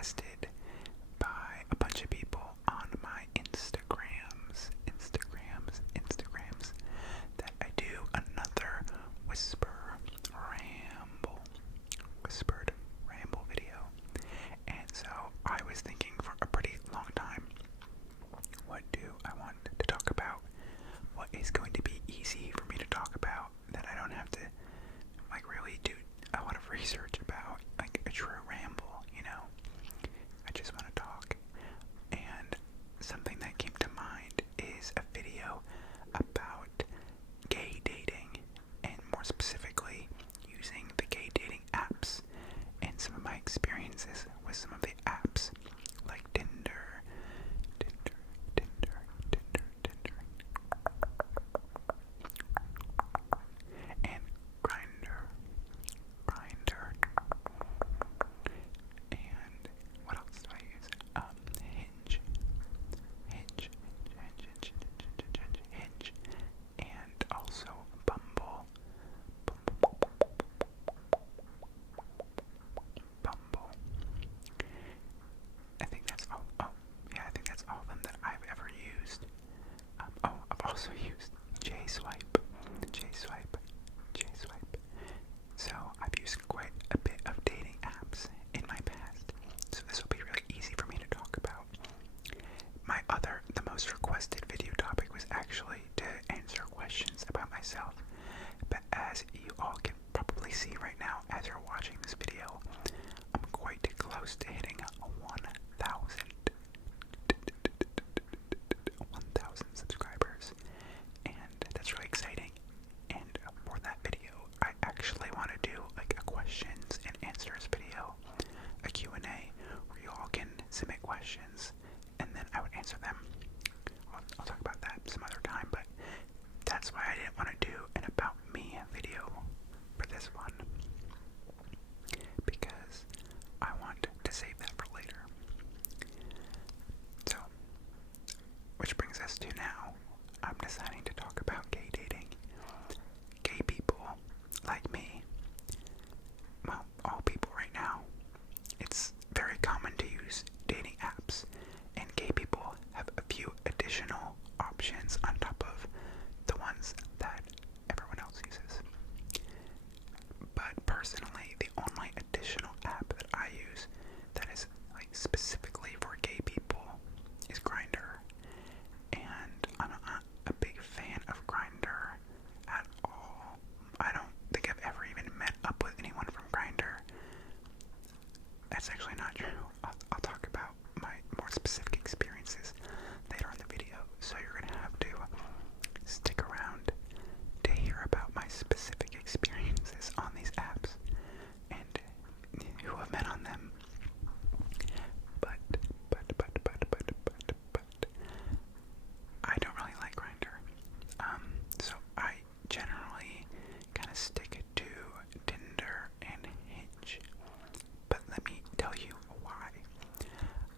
requested by a bunch of people on my Instagrams, that I do another Whispered Ramble video. And so I was thinking for a pretty long time, what do I want to talk about? What is going to be easy for me to talk about that I don't have to really do a lot of research about, like a true ramble, I just want to talk. And something that came to mind is a video about gay dating, and more specifically using the gay dating apps, and some of my experiences with some of the apps like Tinder, and Grindr, and what else do I use? Hinge, and also Bumble. I think that's all. I think that's all of them that I've ever used. I've also used J-Swipe. So I've used quite a bit of dating apps in my past. So this will be really easy for me to talk about. The most requested video topic was actually to answer questions about myself. But as you all can probably see right now as you're watching this video, I'm quite close to hitting 1,000 subscribers, and that's really exciting. And for that video, I actually want to do like a questions and answers video, a Q&A, where you all can submit questions, and then I would answer them. I'll talk about that some other time, but that's why I didn't want to do an About Me video for this one, because I want to save that for later. So, which brings us to now, I'm deciding to talk about gay dating. Gay people, like me, well, all people right now, it's very common to use dating apps, and gay people have a few additional options on top of the ones that everyone else uses. But personally, the only additional app that I use that is like specifically for gay people is Grindr. And I'm not a big fan of Grindr at all. I don't think I've ever even met up with anyone from Grindr. That's actually not true. I'll talk about my more specific experiences later in the video, so you're gonna have to stick around to hear about my specific experiences on these apps and who I've met on them. But I don't really like Grindr. So I generally kind of stick to Tinder and Hinge. But let me tell you why.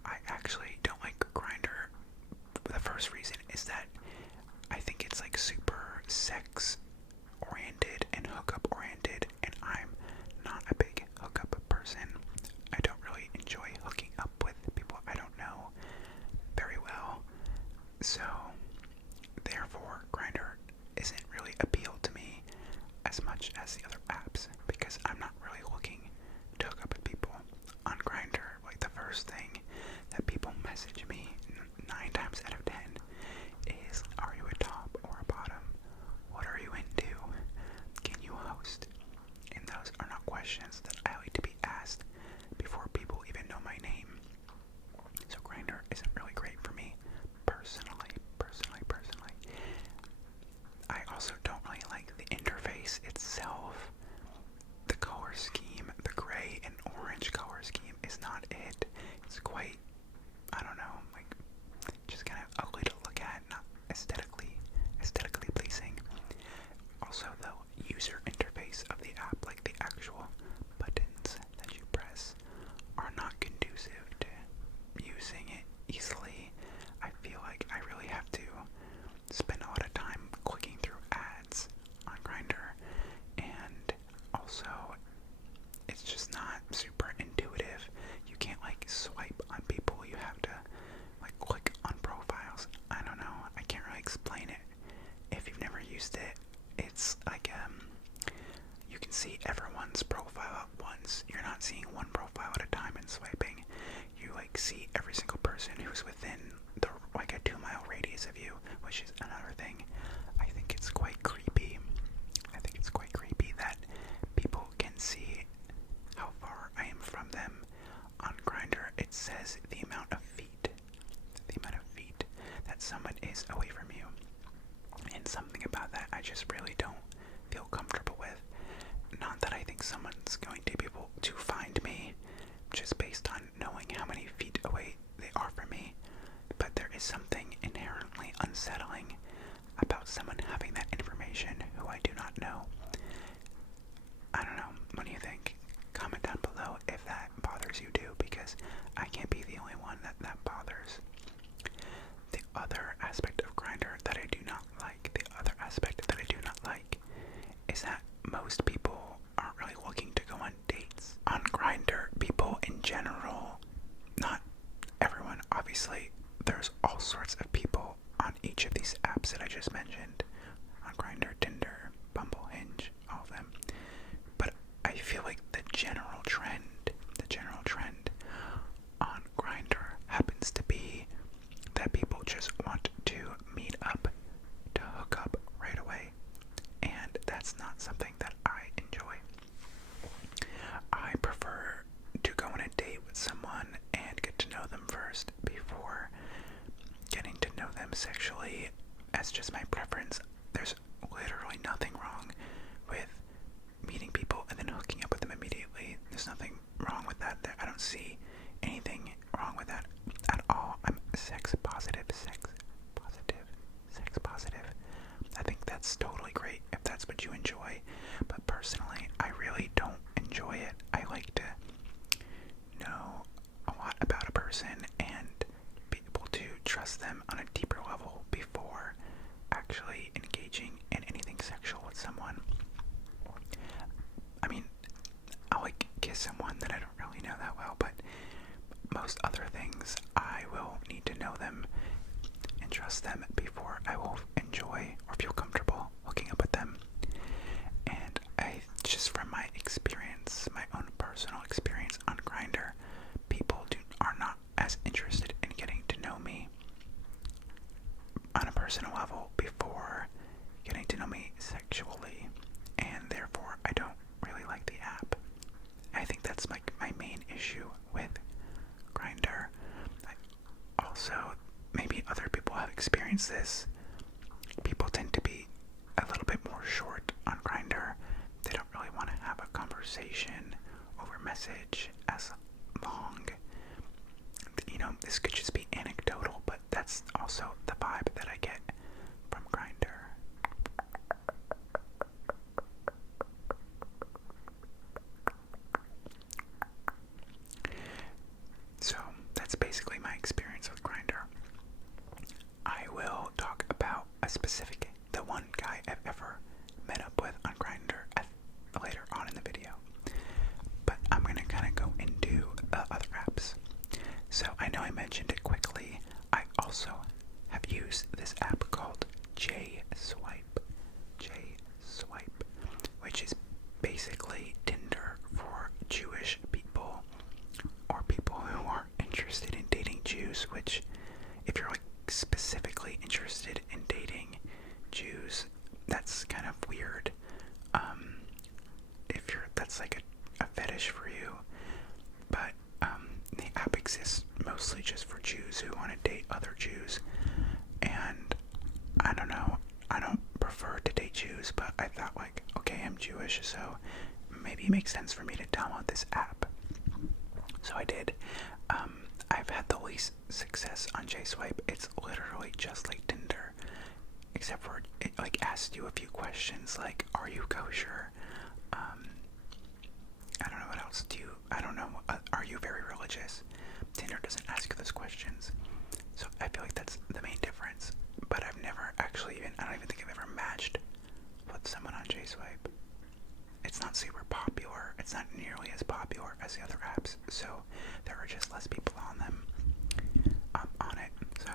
I actually don't like Grindr. The first reason is that I think it's like super sex oriented and hookup oriented, and I'm not a big hookup person. I don't really enjoy hooking up with people I don't know very well. So therefore Grindr isn't really appealed to me as much as the other apps, because I'm not really looking to hook up with people. On Grindr, like the first thing that people message me 9 times out of 10 is, are you a top or a bottom? What are you into? Can you host? And those are not questions that I like to be asked before people even know my name. So Grindr isn't really great for me personally. I also don't really like the interface itself. The color scheme, the gray and orange color scheme is not it. It's quite, I don't know, like just kind of ugly to look at, not aesthetically pleasing. Also, the user interface of the app, like the actual buttons that you press, are not conducive to using it easily. I feel like I really have to spend a lot of time clicking through ads on Grindr, and also it's just not super intuitive. You can't like swipe see everyone's profile at once. You're not seeing one profile at a time and swiping. You like see every single person who's within the like a 2-mile radius of you, which is another thing. I think it's quite creepy. I think it's quite creepy that people can see how far I am from them. On Grindr, it says the amount of feet that someone is away from you. And something about that I just really don't feel comfortable with. Not that I think someone's going to be able to find me just based on knowing how many feet away they are from me, but there is something inherently unsettling about someone having that information who I do not know. I don't know, what do you think? Comment down below if that bothers you too, because I can't be the only one that bothers. The other aspect of Grindr that I do not like, is that most people aren't really looking to go on dates. On Grindr, people in general, not everyone, obviously, there's all sorts of people on each of these apps that I just mentioned. On Grindr, Tinder, Bumble, Hinge, all of them. But I feel like the general trend on Grindr happens to be that people just want to meet up, to hook up right away. And that's not something that I enjoy. I prefer to go on a date with someone and get to know them first before getting to know them sexually. As just my preference. There's literally nothing wrong with meeting people and then hooking up with them immediately. There's nothing wrong with that. I don't see anything wrong with that at all. I'm sex positive. I think that's totally great if that's what you enjoy, but personally, I really don't enjoy it. I like to know a lot about a person and be able to trust them on a deeper level before actually engaging in anything sexual with someone. I mean, I'll like kiss someone that I don't really know that well, but most other things I will need to know them and trust them before I will enjoy or feel comfortable hooking up with them. And just from my experience, my own personal experience on Grindr, people are not as interested in getting to know me on a personal level before getting to know me sexually, and therefore I don't really like the app. I think that's like my main issue with Grindr. Also, maybe other people have experienced this. People tend to be a little bit more short on Grindr. They don't really want to have a conversation over message as long. You know, this could just be anecdotal, but that's also the vibe that I get from Grindr. So that's basically my experience with Grindr. I will talk about the one guy I've ever met up with on Grindr later on in the video. But I'm going to kind of go into other apps. So I know I mentioned it quickly. I also have used this app called J-Swipe, which is basically Tinder for Jewish people or people who are interested in dating Jews, which if you're like specifically interested in dating Jews, that's kind of weird. That's like a fetish for you, but the app exists mostly just for Jews who want to date other Jews, and I don't know, I don't prefer to date Jews, but I thought like, okay, I'm Jewish, so maybe it makes sense for me to download this app. So I did. I've had the least success on J-Swipe. It's literally just like Tinder, except for it like asks you a few questions like, are you kosher? I don't know what else are you very religious? Tinder doesn't ask you those questions. So I feel like that's the main difference. But I've never actually I don't even think I've ever matched with someone on J-Swipe. It's not super popular. It's not nearly as popular as the other apps. So there are just less people on them, on it. So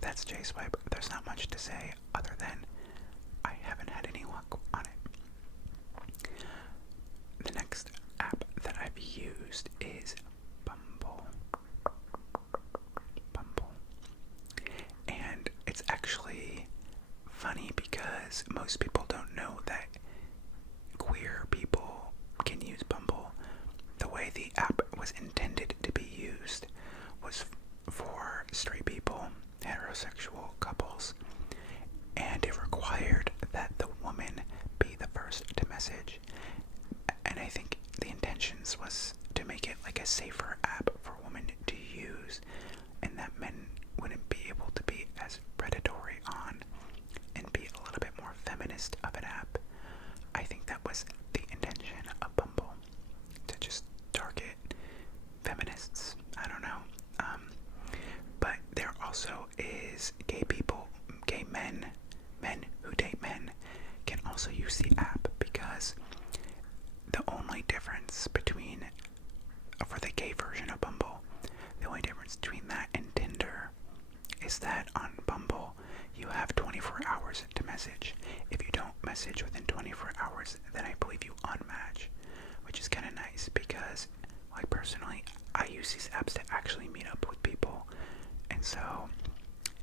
that's J-Swipe. There's not much to say other than I haven't had any luck on it. the app was intended to be used was for straight people, heterosexual couples, and it required that the woman be the first to message. And I think the intentions was to make it like a safer app for women to use, and that men wouldn't be able to be as predatory on and be a little bit more feminist of an app. I think that was the intention of Bumble, to just target feminists. I don't know. But there also is gay people, gay men who date men can also use the app, because the only difference between, for the gay version of Bumble, the only difference between that and Tinder is that on Bumble you have 24 hours to message. If you don't message within 24 hours, then I believe you unmatch, which is kind of nice, because like personally, I use these apps to actually meet up with people, and so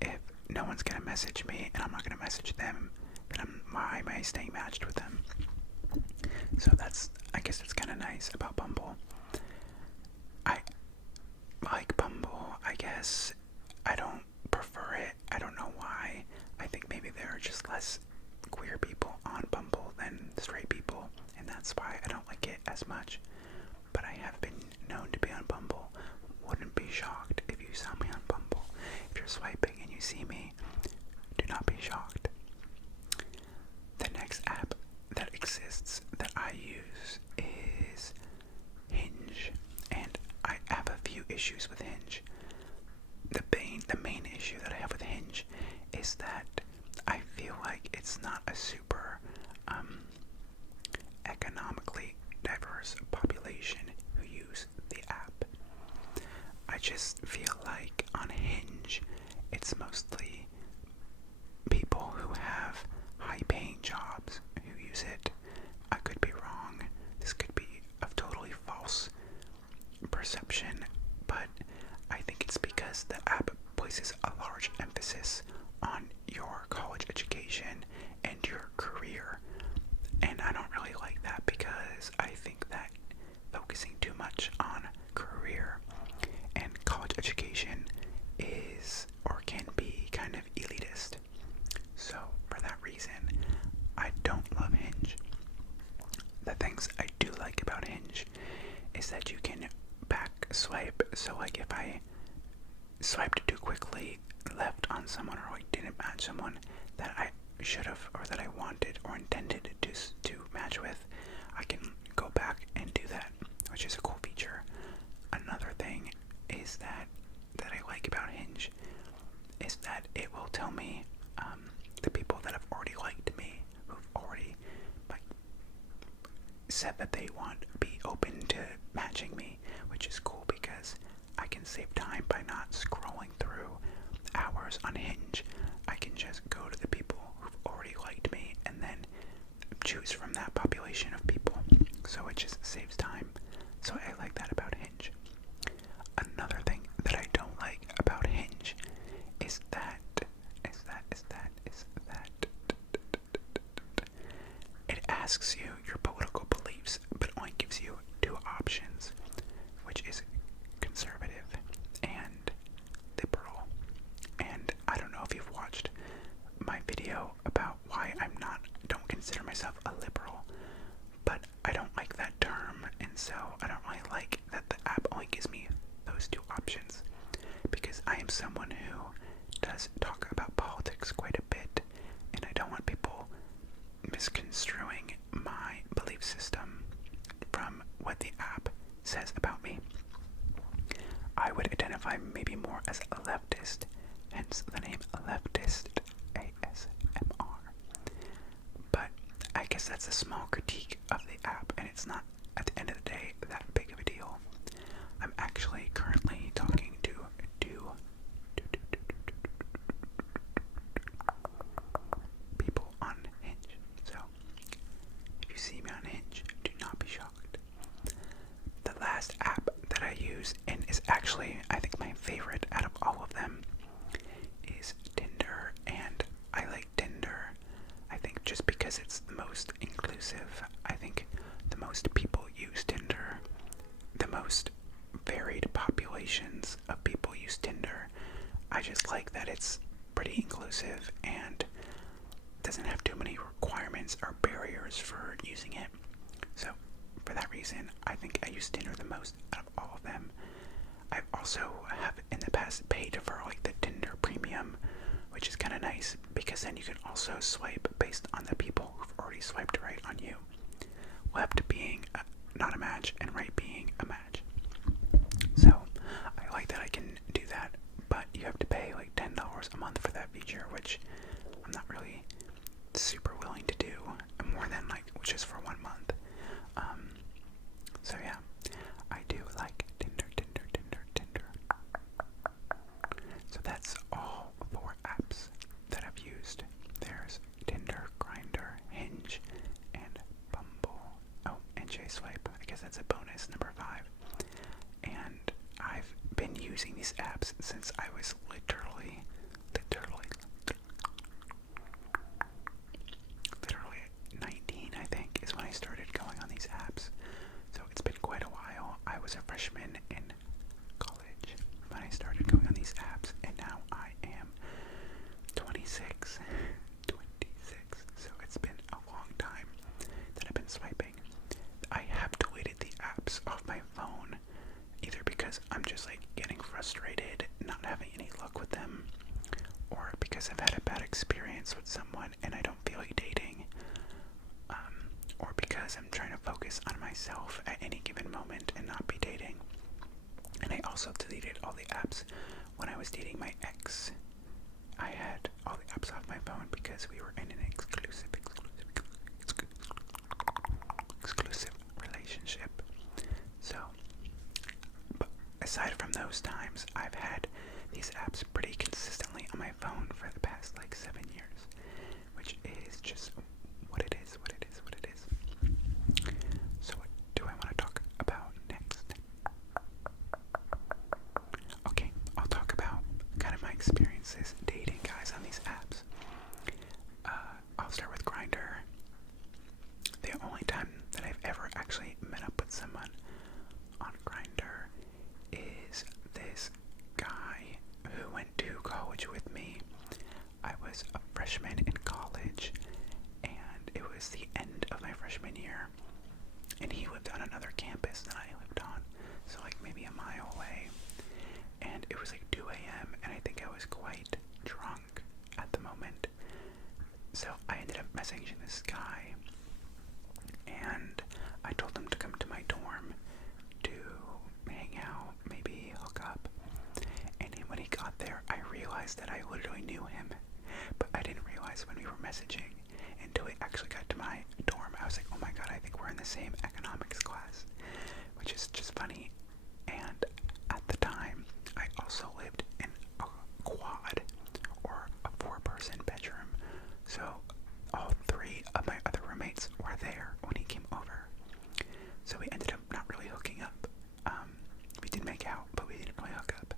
if no one's gonna message me and I'm not gonna message them, then why am I staying matched with them? So I guess that's kind of nice about Bumble. I like Bumble, I guess. I don't prefer it. I don't know why. I think maybe there are just less queer people on Bumble than straight people, and that's why I don't like it as much. But I have been known to be on Bumble. Wouldn't be shocked if you saw me on Bumble. If you're swiping and you see me, do not be shocked. The next app that exists that I use is Hinge, and I have a few issues with Hinge. The main issue that I have with Hinge is that I feel like it's not a super economically diverse population who use the app. I just feel like on Hinge it's mostly people who have high-paying jobs who use it. I could be wrong. This could be a totally false perception, but I think it's because the app places a large emphasis on your college education and your career, and I don't really like that, because I think that focusing too much on career and college education is or can be kind of elitist. So for that reason, I don't love Hinge. The things I do like about Hinge is that you can back swipe. So like if I swiped too quickly left on someone, or like didn't match someone that I should have, or that I wanted or intended to match with, I can go back and do that, which is a cool feature. Another thing is that I like about Hinge is that it will tell me the people that have already liked me, who've already like said that they want to be open to matching me, which is cool because I can save time by not scrolling through hours on Hinge. I can just go to the people who've already liked me and then choose from that population of people. So it just saves time. So I like that about Hinge. Another thing that I don't like about Hinge is that it asks you your political beliefs, but only gives you two options, which is conservative and liberal. And I don't know if you've watched my video about why don't consider myself a liberal, but I don't like that term, and so I don't really like that the app only gives me those two options, because I am someone who does talk about politics quite a bit, and I don't want people misconstruing my belief system from what the app says about me. I would identify maybe more as a leftist, hence the name leftist, ASMR. But I guess that's a small critique of the app, and it's not, at the end of the day, that big of a deal. I'm actually currently talking to people on Hinge, so if you see me on Hinge, do not be shocked. The last app that I use, and is actually, I think, my favorite out of all of them, is Tinder, and I like Tinder, I think, just because it's the most inclusive. I think the most people use Tinder, the most varied populations of people use Tinder. I just like that it's pretty inclusive and doesn't have too many requirements or barriers for using it. So for that reason, I think I use Tinder the most out of all of them. I also have in the past paid for like the Tinder Premium, which is kind of nice because then you can also swipe based on the people who've already swiped right on you. Left being not a match and right being a match. So I like that I can do that, but you have to pay like $10 a month for that feature, which I'm not really super willing to do, more than like, which is for 1 month. So yeah, I do like Tinder. So that's all 4 apps that I've used. There's Tinder, Grindr, Hinge, and Bumble. Oh, and J-Swipe. I guess that's a bonus, number 5. And I've been using these apps since I was literally 19, I think, is when I started going on these apps. So it's been quite a while. I was a freshman in college when I started going on these apps, and now I am 26. So it's been a long time that I've been swiping. I have deleted the apps off my phone, either because I'm just like getting frustrated, not having any luck with them, or because I've had a bad experience with someone and I don't feel like dating, or because I'm trying to focus on myself at any given moment and not be dating. And I also deleted all the apps when I was dating my ex. I had all the apps off my phone because we were in an exclusive relationship. So, but aside from those times, I've had these apps pretty consistently on my phone for the past like 7 years, which is just what it is. So what do I want to talk about next? Okay, I'll talk about kind of my experiences dating guys on these apps. I'll start with Grindr. The only time that I've ever actually met up with someone on Grindr is this guy who went to college with me. I was a freshman in college, and it was the end of my freshman year, and he lived on another campus than I lived on, so like maybe a mile away, and it was like 2 a.m., and I think I was quite drunk at the moment, so I ended up messaging this guy, and I told him to come to my dorm to hang out, maybe hook up, and then when he got there, I realized that I literally knew him, but I didn't realize when we were messaging until he actually got to my dorm. I was like, oh my god, I think we're in the same economics class, which is just funny. And at the time, I also lived in a quad, or a 4-person bedroom, so all 3 of my other roommates were there when he came over. So we ended up not really hooking up. We did make out, but we didn't really hook up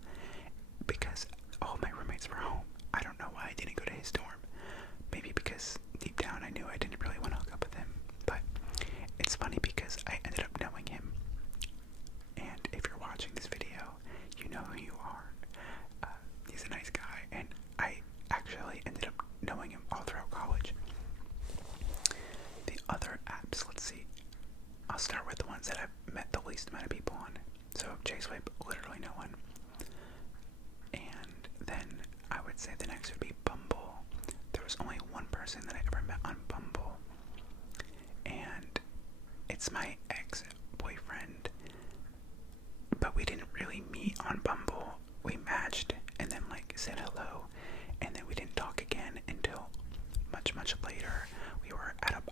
because all my roommates were home. I don't know why I didn't go to his dorm. Maybe because deep down I knew I didn't really want to hook up with him. But it's funny because I ended up knowing him. And if you're watching this video, you know who you are. He's a nice guy, and I actually ended up knowing him all throughout college. The other apps, let's see. I'll start with the ones that I've met the least amount of people on. So J-Swipe, literally no one. And then I would say the next would be Bumble. There was only one person that I ever met on Bumble, and it's my ex-boyfriend, but we didn't really meet on Bumble. We matched and then like said hello, and then we didn't talk again until much later.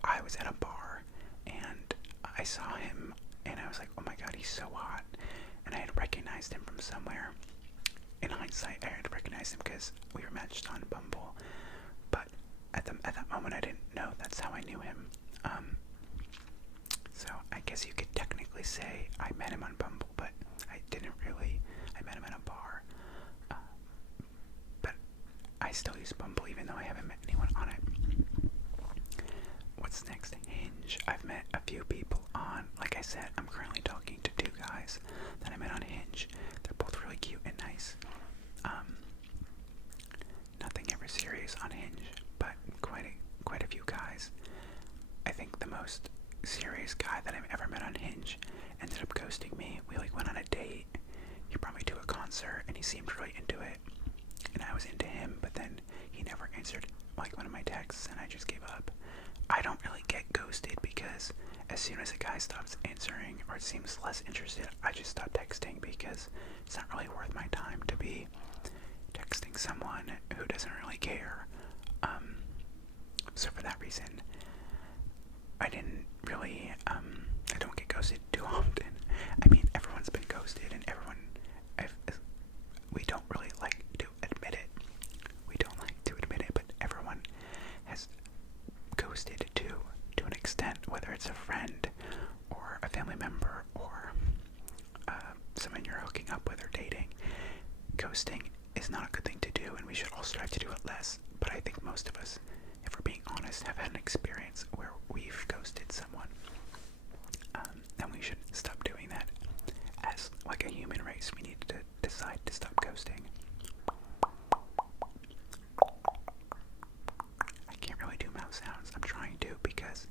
I was at a bar, and I saw him, and I was like, oh my god, he's so hot, and I had recognized him from somewhere. In hindsight, I had recognized him because we were matched on Bumble, but at that moment I didn't know that's how I knew him. So I guess you could technically say I met him on Bumble, but I didn't really. I met him at a bar, but I still use Bumble even though I haven't met anyone on it. What's next? Hinge. I've met a few people on. Like I said, I'm currently talking to 2 guys serious on Hinge, but quite a few guys. I think the most serious guy that I've ever met on Hinge ended up ghosting me. We went on a date. He brought me to a concert, and he seemed really into it, and I was into him. But then he never answered one of my texts, and I just gave up. I don't really get ghosted because as soon as a guy stops answering or seems less interested, I just stop texting because it's not really worth my time to be texting someone who doesn't really care. So for that reason, I didn't really, I don't get ghosted too often. I mean, everyone's been ghosted, and we don't really like to admit it. We don't like to admit it, but everyone has ghosted to an extent, whether it's a friend or a family member or someone you're hooking up with or dating. Ghosting is not a good thing to do, and we should all strive to do it less. But I think most of us, if we're being honest, have had an experience where we've ghosted someone, and we should stop doing that. As a human race, we need to decide to stop ghosting. I can't really do mouth sounds. I'm trying to because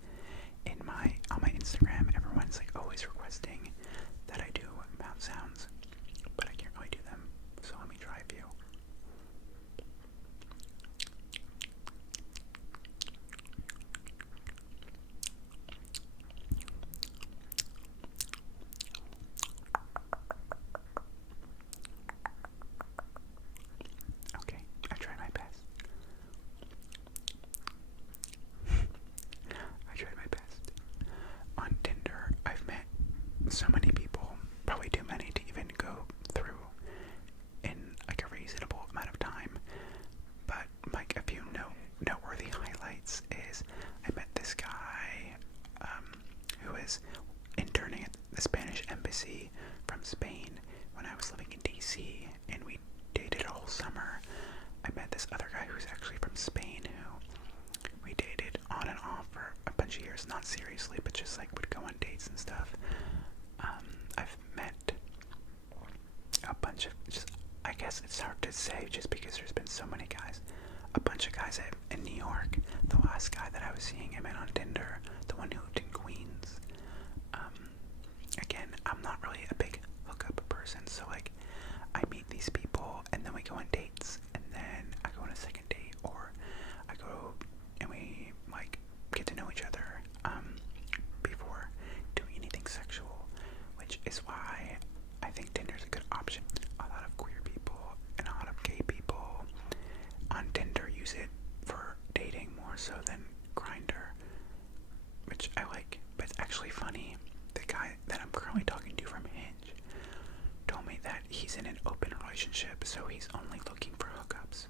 on my Instagram, everyone's always requesting that I do mouth sounds, but I can't really do them. So let me try a few. Okay, I tried my best. I tried my best. On Tinder, I've met so many people, probably too many to even go through in a reasonable amount of time. But a few noteworthy highlights is I met this guy who is interning at the Spanish embassy from Spain when I was living in DC, and we dated a whole summer. I met this other guy who's actually from Spain who we dated on and off for a bunch of years, not seriously, but just would go on dates and stuff. I've met a bunch of, I guess it's hard to say just because there's been so many guys. A bunch of guys in New York. The last guy that I was seeing, I met on Tinder, the one who lived in Queens. Again, I'm not really a big hookup person, so I meet these people and then we go on dates, and then I go on a second date, or I go and we get to know each other before doing anything sexual, which is why I think Tinder's a good option. A lot of queer people and a lot of gay people on Tinder use it for dating more so than Grindr, which I like. But it's actually funny, the guy that I'm currently talking to from Hinge told me that he's in an open relationship, so he's only looking for hookups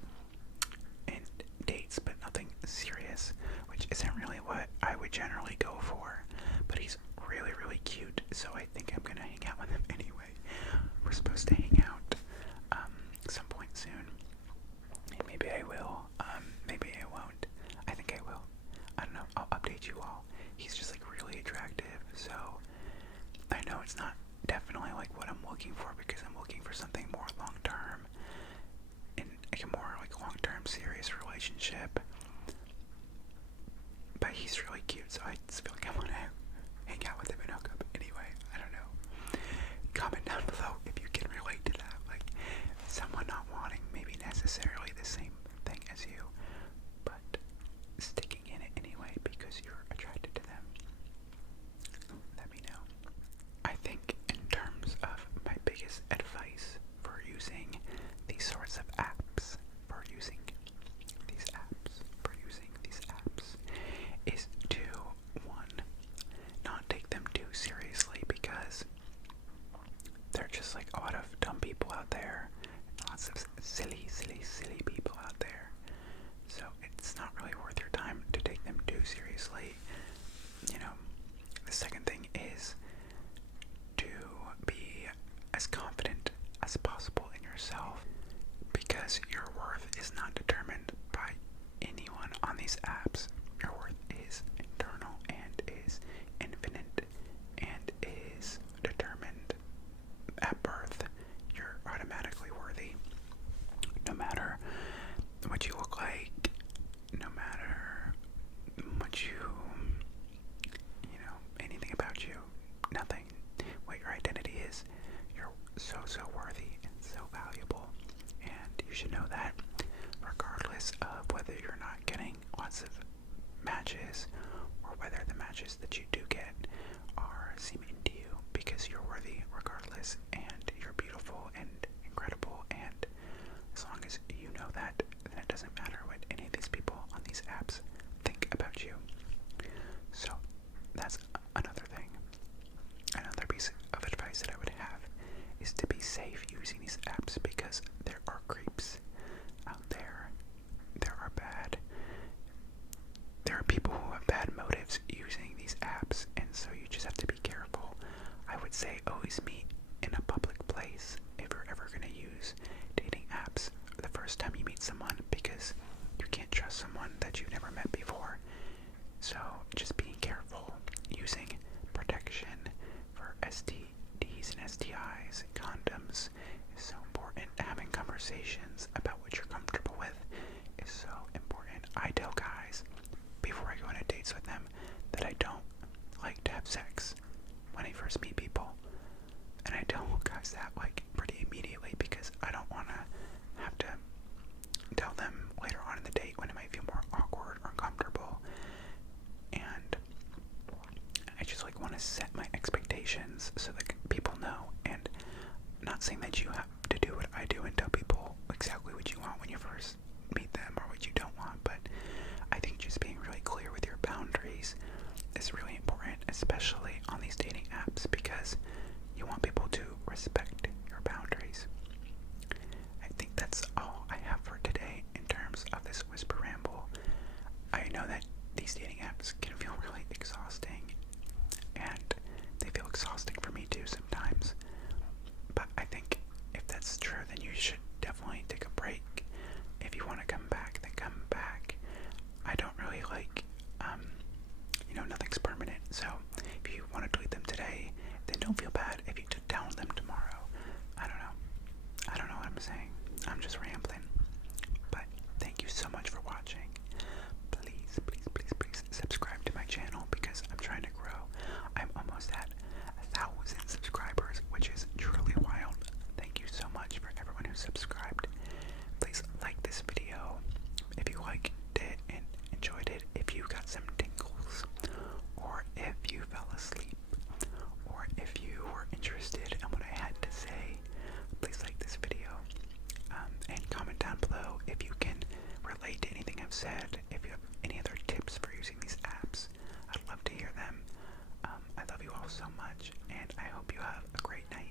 and dates, but nothing serious, which isn't really what I would generally go for. But he's really, really cute, so I think I'm gonna hang out with him anyway. We're supposed to hang out some point soon. Maybe I will. Maybe I won't. I think I will. I don't know. I'll update you all. He's just really attractive, so I know it's not definitely what I'm looking for, because I'm looking for something more long-term, in a more long-term serious relationship. But he's really cute, so I just feel I want to hang out with him and hook up anyway. I don't know. Comment down below if you can relate to that. Someone not wanting maybe necessarily the same thing as you, but sticking in it anyway because you're attracted to them. Let me know. I think in terms of my biggest advice for using these sorts of apps, is to, one, not take them too seriously, because there are just a lot of dumb people out there, lots of silly people out there, so it's not really worth your time to take them too seriously. The second thing is to be as confident as possible in yourself, because your worth is not determined by anyone on these apps. Your worth is internal and is infinite and is determined at birth. You're automatically worthy, no matter what you look like, apps think about you. So that's another thing. Another piece of advice that I would have is to be safe using these apps, because there are creeps out there. There are people who have bad motives using these apps, and so you just have to be careful. I would say always meet in a public place if you're ever going to use dating apps the first time you meet someone, because you can't trust someone that you've never met before. So just being careful, using protection for STDs and STIs, condoms is so important. Having conversations about what you're comfortable with is so important. I tell guys before I go on dates with them that I don't like to have sex when I first meet people. And I tell guys that like pretty immediately, because I don't want to have to tell them later on in the date when it might feel more awkward or uncomfortable. And I just like want to set my expectations so that people know. And I'm not saying that you have to do what I do and tell people exactly what you want when you first meet them or what you don't want, but I think just being really clear with your boundaries is really important, especially on these dating apps, because you want people to respect your boundaries. I think that's all I have for today in terms of this Whisper Ramble. I know that these dating apps can feel really exhausting, and they feel exhausting for me too sometimes, but I think if that's true, then you should definitely take a break. If you want to come back, then come back. I don't really like, nothing's permanent, so if you want to delete them today, then don't feel bad if you download them tomorrow. I don't know what I'm saying. I'm just rambling. But thank you so much for watching. Please, please, please, please subscribe to my channel, because I'm trying to grow. I'm almost at 1,000 subscribers, which is truly wild. Thank you so much for everyone who subscribed. Please like this video if you liked it and enjoyed it, if you got some tingles, or if you fell asleep, or if you were interested in what I had to say. Please like this video, and comment down below if you can relate to anything I've said. If you have any other tips for using these apps, I'd love to hear them. I love you all so much, and I hope you have a great night.